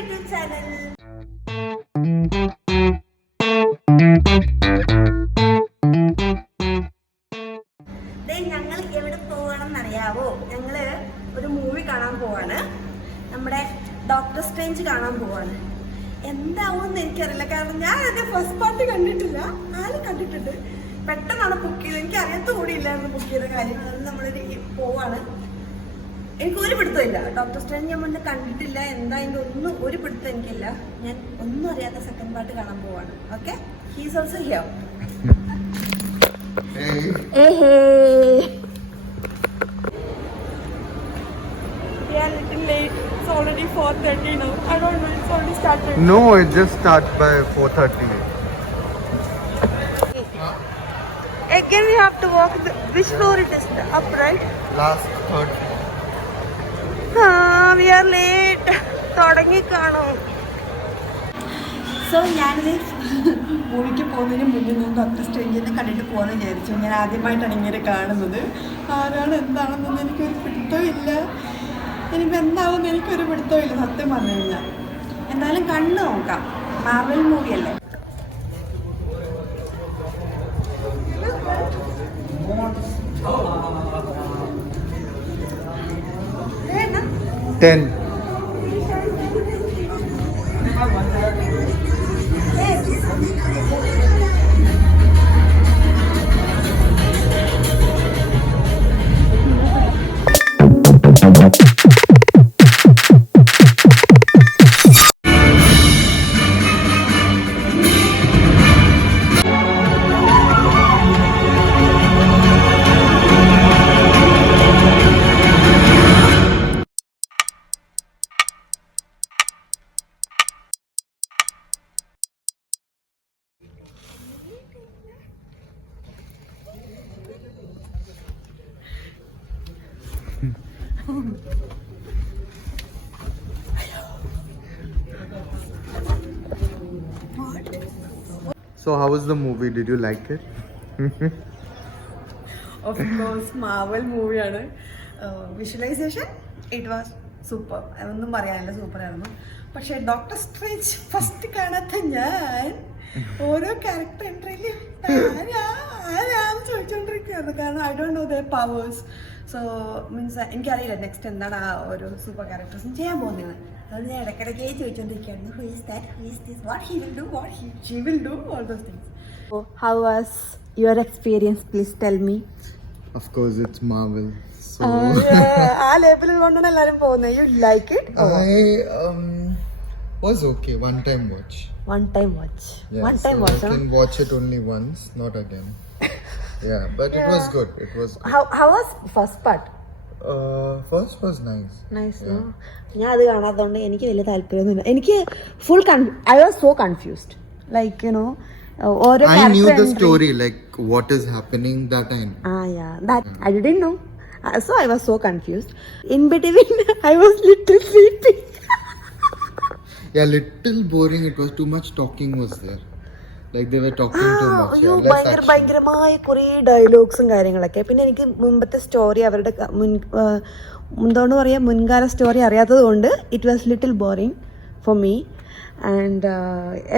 YouTube channel. ഞങ്ങൾ എവിടെ പോവാണെന്നറിയാവോ? ഞങ്ങള് ഒരു മൂവി കാണാൻ പോവാണ്. നമ്മുടെ ഡോക്ടർ സ്ട്രേഞ്ച് കാണാൻ പോവാണ്. എന്താവുമെന്ന് എനിക്കറിയില്ല, കാരണം ഞാൻ അതിന്റെ ഫസ്റ്റ് പാർട്ട് കണ്ടിട്ടില്ല. ആരും കണ്ടിട്ടുണ്ട്. പെട്ടെന്നാണ് ബുക്ക് ചെയ്തത്. എനിക്ക് അറിയാത്ത കൂടിയില്ലായിരുന്നു ബുക്ക് ചെയ്ത കാര്യങ്ങൾ. അത് നമ്മളൊരു പോവാണ്. എനിക്ക് ഒരു പിടുത്തമില്ല. ഡോക്ടർ സ്ട്രേഞ്ച് ഞാൻ മുന്നേ കണ്ടിട്ടില്ല. എന്താ അതിൻ്റെ ഒന്നും ഒരു പിടുത്തം എനിക്കില്ല. ഞാൻ ഒന്നും അറിയാത്ത സെക്കൻഡ് പാർട്ട് കാണാൻ പോവാണ്. Okay, he's also here. Hey. We are a little late. It's already 4:30 now. I don't know. It's already started. No, it just starts by 4:30. Again, we have to walk. Which floor it is? Up, right? Last third. We are late. തുടങ്ങി കാണും. സോ ഞാനിത് മൂവിക്ക് പോകുന്നതിന് മുന്നേ ഞാൻ ഡോക്ടർ സ്ട്രേഞ്ചിനെ കണ്ടിട്ട് പോകുമെന്ന് വിചാരിച്ചു. ഞാൻ ആദ്യമായിട്ടാണ് ഇങ്ങനെ കാണുന്നത്. ആരാണ് എന്താണെന്നൊന്നും എനിക്കൊരു പിടുത്തമില്ല. ഇനിയിപ്പോൾ എന്താവുമെന്ന് എനിക്കൊരു പിടുത്തമില്ല സത്യം പറഞ്ഞു കഴിഞ്ഞാൽ. എന്തായാലും കണ്ടു നോക്കാം. മാർവൽ മൂവിയല്ലേ. Ten. So how was the movie? Did you like it? Of course, Marvel മൂവിയാണ്. Visualisation it was super. ഒന്നും പറയാനില്ല, സൂപ്പർ ആയിരുന്നു. പക്ഷേ ഡോക്ടർ സ്ട്രേഞ്ച് ഫസ്റ്റ് കാണാത്ത ഞാൻ ഓരോ ക്യാരക്ടർ എൻട്രിയിലും ആരാന്ന് ചോദിച്ചുകൊണ്ടിരിക്കുകയായിരുന്നു. കാരണം I don't know there powers. So means എനിക്കറിയില്ല നെക്സ്റ്റ് എന്താണ് ആ ഒരു സൂപ്പർ ക്യാരക്ടേഴ്സും ചെയ്യാൻ പോകുന്നത്. അതുകൊണ്ട് ഞാൻ ഇടയ്ക്കിടയ്ക്ക് ചോദിച്ചുകൊണ്ടിരിക്കുകയായിരുന്നു, who is that, who is this, what he will do, what she will do, all those things. So how was your experience? Please tell me. Of course, it's Marvel. So ആ ലേബലിൽ കൊണ്ടാണ് എല്ലാവരും പോകുന്നത്. You like it? I was okay. One time watch. One time watch. Yeah, One time so watch. I can watch it only once, not again. Yeah, but it was good. It was good. How was first part? First was nice. Nice, Yeah. no? ഞാൻ അത് കാണാത്തതുകൊണ്ട് എനിക്ക് വലിയ താല്പര്യമൊന്നുമില്ല. എനിക്ക് full A was so confused. Like you know, ഓരോ I knew the story, like what is happening that time. Yeah, that I didn't know. So I was so confused. In between, I was little sleepy. Yeah, little boring. It was too much talking was there. Like they were talking too much. അയ്യോ, Yeah, less action. ഭയങ്കരമായ കുറേ ഡയലോഗ്സും കാര്യങ്ങളൊക്കെ. പിന്നെ എനിക്ക് മുമ്പത്തെ സ്റ്റോറി അവരുടെ എന്തുകൊണ്ട് പറയാ, മുൻകാല സ്റ്റോറി അറിയാത്തത് കൊണ്ട് it was little boring for me. And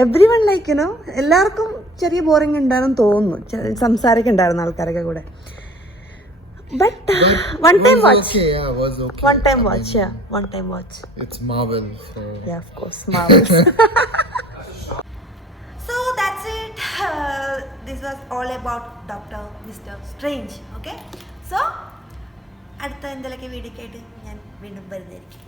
everyone like you know, എല്ലാവർക്കും ചെറിയ ബോറിങ് ഉണ്ടായിരുന്നു തോന്നുന്നു. സംസാരമൊക്കെ ഉണ്ടായിരുന്നു ആൾക്കാരൊക്കെ കൂടെ. But one time watch. Okay, yeah, was okay. One time I watch, mean, yeah. One time watch. It's Marvel, so. Yeah, of course, Marvels. So that's it. This was all about Mr. Strange. Okay. So അടുത്ത എന്തെങ്കിലുമൊക്കെ വീഡിയോ ആയിട്ട് ഞാൻ വീണ്ടും വരുന്നതായിരിക്കും.